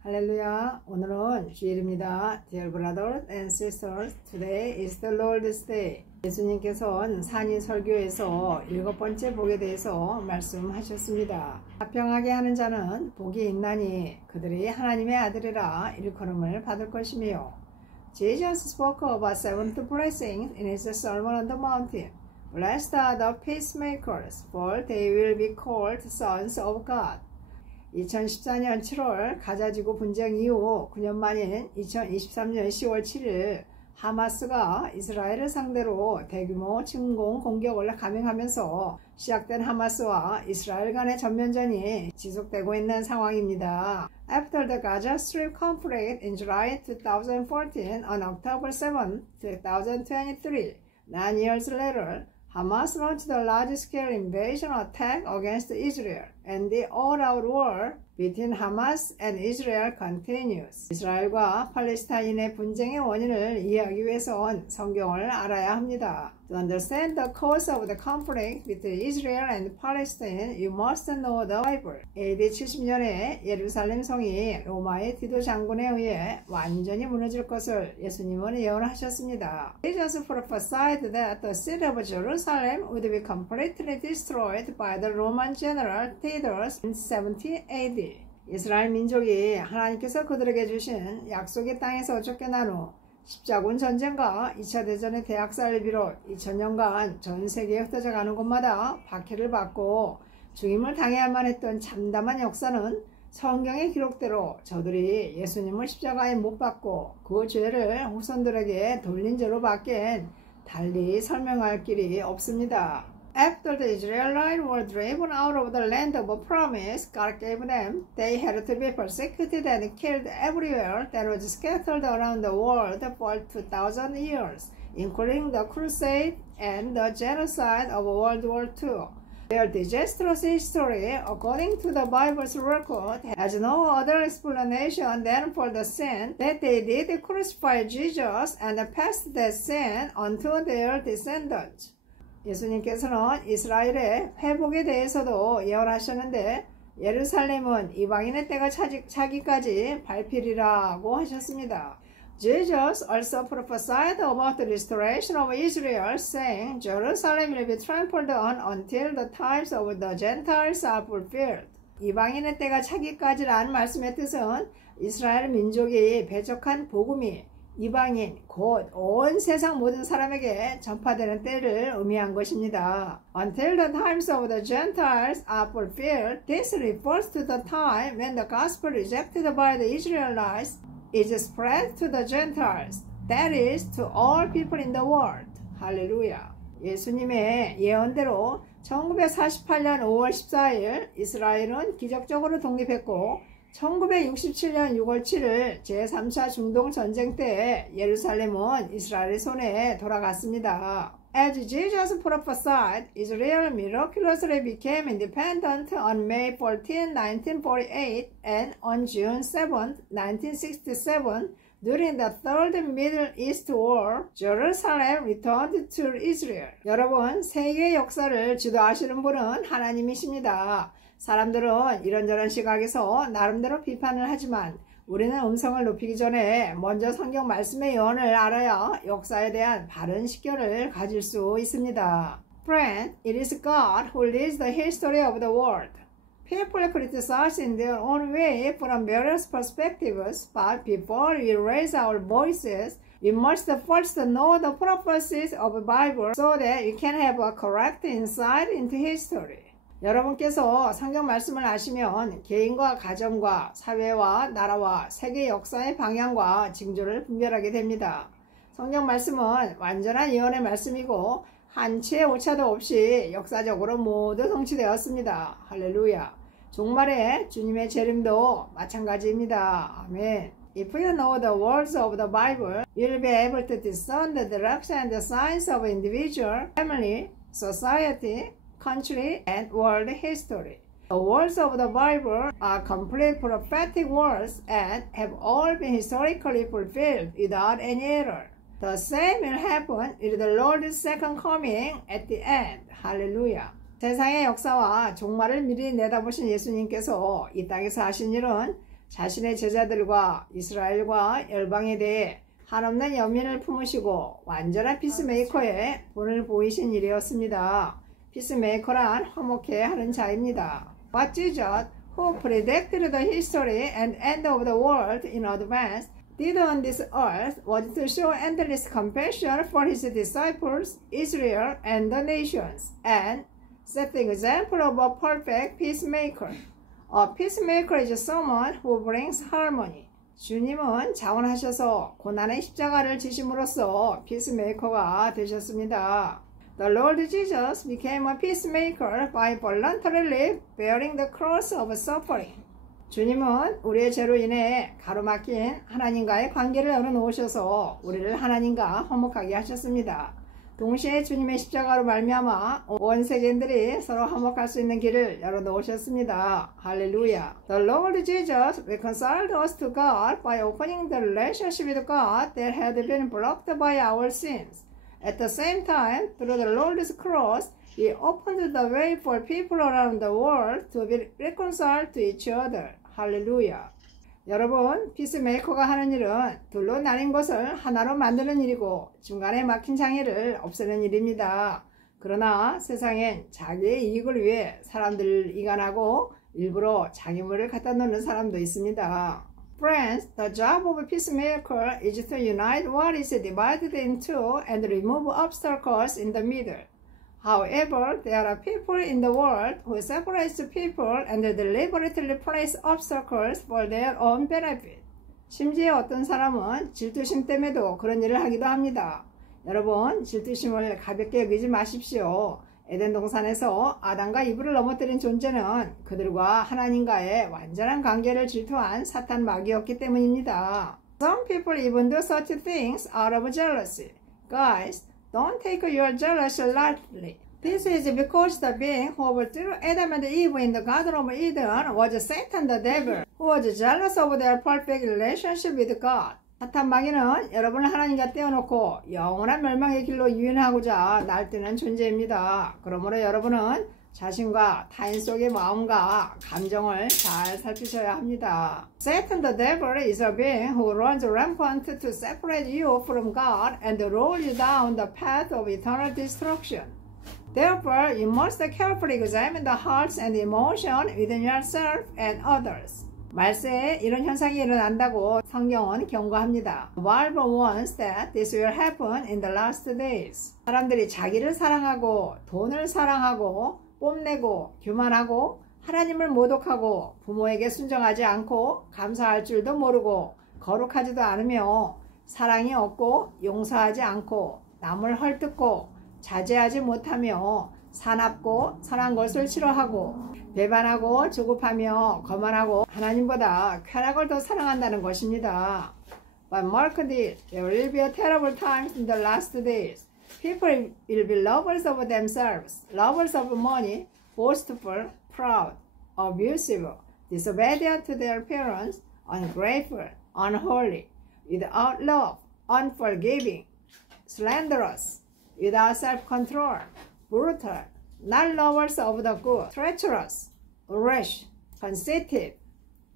할렐루야. 오늘은 주일입니다. Dear brothers and sisters, today is the Lord's Day. 예수님께서는 산이 설교에서 7번째 복에 대해서 말씀하셨습니다. 화평하게 하는 자는 복이 있나니 그들이 하나님의 아들이라 일컬음을 받을 것이며, Jesus spoke about seventh blessings in his Sermon on the Mountain. Blessed are the peacemakers, for they will be called sons of God. 2014년 7월 가자지구 분쟁 이후 9년 만인 2023년 10월 7일 하마스가 이스라엘을 상대로 대규모 침공 공격을 감행하면서 시작된 하마스와 이스라엘 간의 전면전이 지속되고 있는 상황입니다. After the Gaza Strip conflict in July 2014 on October 7, 2023, 9 years later, Hamas launched a large-scale invasion attack against Israel, and the all-out war between Hamas and Israel continues. 이스라엘과 팔레스타인의 분쟁의 원인을 이해하기 위해선 성경을 알아야 합니다. To understand the cause of the conflict between Israel and Palestine, you must know the Bible. AD 70년에 예루살렘 성이 로마의 디도 장군에 의해 완전히 무너질 것을 예수님은 예언하셨습니다. Jesus prophesied that the city of Jerusalem would be completely destroyed by the Roman general Titus in 70 AD. 이스라엘 민족이 하나님께서 그들에게 주신 약속의 땅에서 쫓겨난 후 십자군 전쟁과 2차 대전의 대학살을 비롯 2000년간 전 세계에 흩어져 가는 곳마다 박해를 받고 죽임을 당해야만 했던 참담한 역사는 성경의 기록대로 저들이 예수님을 십자가에 못 박고 그 죄를 후손들에게 돌린 죄로 밖엔 달리 설명할 길이 없습니다. After the Israelites were driven out of the land of promise God gave them, they had to be persecuted and killed everywhere that was scattered around the world for 2,000 years, including the Crusade and the genocide of World War II. Their disastrous history, according to the Bible's record, has no other explanation than for the sin that they did crucify Jesus and passed that sin on to their descendants. 예수님께서는 이스라엘의 회복에 대해서도 예언하셨는데 예루살렘은 이방인의 때가 차기까지 밟히리라고 하셨습니다. Jesus also prophesied about the restoration of Israel, saying, Jerusalem will be trampled on until the times of the Gentiles are fulfilled. 이방인의 때가 차기까지란 말씀의 뜻은 이스라엘 민족이 배척한 복음이 이방인, 곧 온 세상 모든 사람에게 전파되는 때를 의미한 것입니다. Until the times of the Gentiles are fulfilled, this refers to the time when the gospel rejected by the Israelites is spread to the Gentiles, that is, to all people in the world. 할렐루야. 예수님의 예언대로 1948년 5월 14일 이스라엘은 기적적으로 독립했고 1967년 6월 7일 제3차 중동 전쟁 때 예루살렘은 이스라엘의 손에 돌아갔습니다. As Jesus prophesied, Israel miraculously became independent on May 14, 1948 and on June 7, 1967, during the Third Middle East War, Jerusalem returned to Israel. 여러분, 세계 역사를 주도하시는 분은 하나님이십니다. 사람들은 이런저런 시각에서 나름대로 비판을 하지만 우리는 음성을 높이기 전에 먼저 성경 말씀의 예언을 알아야 역사에 대한 바른 식견을 가질 수 있습니다. Friend, it is God who leads the history of the world. People criticize in their own way from various perspectives, but before we raise our voices, we must first know the prophecies of the Bible so that we can have a correct insight into history. 여러분께서 성경 말씀을 아시면 개인과 가정과 사회와 나라와 세계 역사의 방향과 징조를 분별하게 됩니다. 성경 말씀은 완전한 예언의 말씀이고 한치의 오차도 없이 역사적으로 모두 성취되었습니다. 할렐루야. 종말에 주님의 재림도 마찬가지입니다. 아멘. If you know the words of the Bible, you'll be able to discern the direction and the signs of individual, family, society, country, and world history. The words of the Bible are complete prophetic words and have all been historically fulfilled without any error. The same will happen with the Lord's second coming at the end. Hallelujah. 세상의 역사와 종말을 미리 내다보신 예수님께서 이 땅에서 하신 일은 자신의 제자들과 이스라엘과 열방에 대해 한없는 연민을 품으시고 완전한 피스메이커의 본을 보이신 일이었습니다. 피스메이커란 화목해 하는 자입니다. But Jesus, who predicted the history and end of the world in advance, did on this earth was to show endless compassion for his disciples, Israel, and the nations, and set the example of a perfect peacemaker. A peacemaker is someone who brings harmony. 주님은 자원하셔서 고난의 십자가를 지심으로써 피스메이커가 되셨습니다. The Lord Jesus became a peacemaker by voluntarily bearing the cross of suffering. 주님은 우리의 죄로 인해 가로막힌 하나님과의 관계를 열어놓으셔서 우리를 하나님과 화목하게 하셨습니다. 동시에 주님의 십자가로 말미암아 온 세계인들이 서로 화목할 수 있는 길을 열어놓으셨습니다. 할렐루야. The Lord Jesus reconciled us to God by opening the relationship with God that had been blocked by our sins. At the same time, through the Lord's cross, He opened the way for people around the world to be reconciled to each other. 할렐루야. 여러분, 피스메이커가 하는 일은 둘로 나뉜 것을 하나로 만드는 일이고 중간에 막힌 장애를 없애는 일입니다. 그러나 세상엔 자기의 이익을 위해 사람들을 이간하고 일부러 장애물을 갖다 놓는 사람도 있습니다. Friends, the job of a peacemaker is to unite what is divided in two and remove obstacles in the middle. However, there are people in the world who separate people and deliberately place obstacles for their own benefit. 심지어 어떤 사람은 질투심 때문에도 그런 일을 하기도 합니다. 여러분, 질투심을 가볍게 여기지 마십시오. 에덴 동산에서 아담과 이브를 넘어뜨린 존재는 그들과 하나님과의 완전한 관계를 질투한 사탄 마귀였기 때문입니다. Some people even do such things out of jealousy. Guys, don't take your jealousy lightly. This is because the being who overthrew Adam and Eve in the Garden of Eden was Satan the devil, who was jealous of their perfect relationship with God. 사탄 마귀는 여러분을 하나님과 떼어놓고 영원한 멸망의 길로 유인하고자 날뛰는 존재입니다. 그러므로 여러분은 자신과 타인 속의 마음과 감정을 잘 살피셔야 합니다. Satan the devil is a being who runs rampant to separate you from God and roll you down the path of eternal destruction. Therefore, you must carefully examine the hearts and emotions within yourself and others. 말세에 이런 현상이 일어난다고 성경은 경고합니다. The Bible warns that this will happen in the last days. 사람들이 자기를 사랑하고 돈을 사랑하고 뽐내고 교만하고 하나님을 모독하고 부모에게 순종하지 않고 감사할 줄도 모르고 거룩하지도 않으며 사랑이 없고 용서하지 않고 남을 헐뜯고 자제하지 못하며 사납고 선한 것을 싫어하고 배반하고 조급하며 거만하고 하나님보다 쾌락을 더 사랑한다는 것입니다. But mark this, there will be a terrible times in the last days. People will be lovers of themselves, lovers of money, boastful, proud, abusive, disobedient to their parents, ungrateful, unholy, without love, unforgiving, slanderous, without self-control, brutal, not lovers of the good, treacherous, rash, conceited,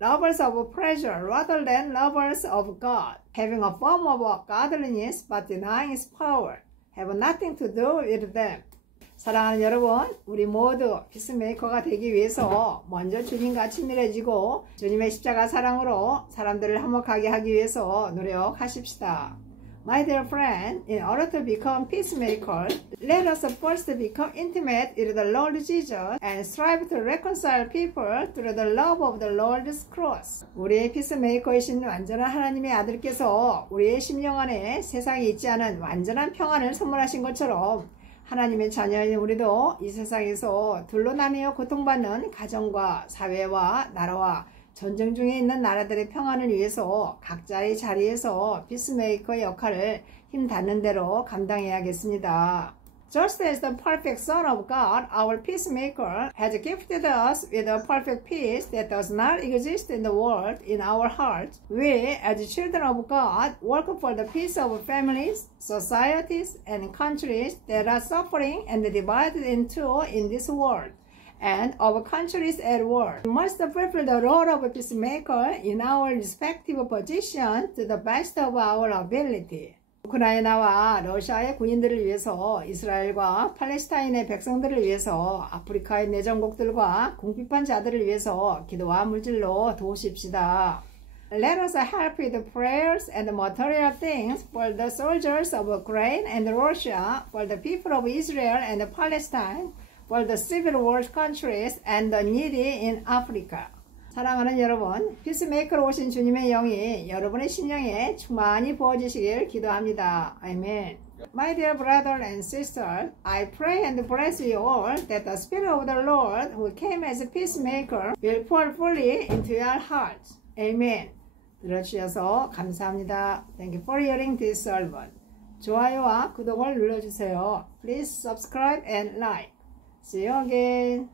lovers of pleasure rather than lovers of God, having a form of godliness but denying its power, have nothing to do with them. 사랑하는 여러분, 우리 모두 피스메이커가 되기 위해서 먼저 주님과 친밀해지고 주님의 십자가 사랑으로 사람들을 화목하게 하기 위해서 노력하십시다. My dear friend, in order to become peacemakers, let us first become intimate with the Lord Jesus and strive to reconcile people through the love of the Lord's cross. 우리의 피스메이커이신 완전한 하나님의 아들께서 우리의 심령 안에 세상에 있지 않은 완전한 평안을 선물하신 것처럼 하나님의 자녀인 우리도 이 세상에서 둘로 나뉘어 고통받는 가정과 사회와 나라와 전쟁 중에 있는 나라들의 평안을 위해서 각자의 자리에서 피스메이커 역할을 힘 닿는 대로 감당해야겠습니다. Just as the perfect Son of God, our peacemaker, has gifted us with a perfect peace that does not exist in the world in our hearts, we, as children of God, work for the peace of families, societies, and countries that are suffering and divided in two in this world. and of countries at war. We must fulfill the role of a peacemaker in our respective position to the best of our ability. 우크라이나와 러시아의 군인들을 위해서, 이스라엘과 팔레스타인의 백성들을 위해서, 아프리카의 내전국들과 궁핍한 자들을 위해서 기도와 물질로 도우십시다. Let us help with prayers and material things for the soldiers of Ukraine and Russia, for the people of Israel and Palestine, for the civil war countries and the needy in Africa. 사랑하는 여러분, 피스메이커로 오신 주님의 영이 여러분의 심령에 충만히 부어지시길 기도합니다. 아멘. My dear brother and sister, I pray and bless you all that the Spirit of the Lord who came as a peacemaker will pour fully into your hearts. Amen. 들어주셔서 감사합니다. Thank you for hearing this sermon. 좋아요와 구독을 눌러주세요. Please subscribe and like. See you again.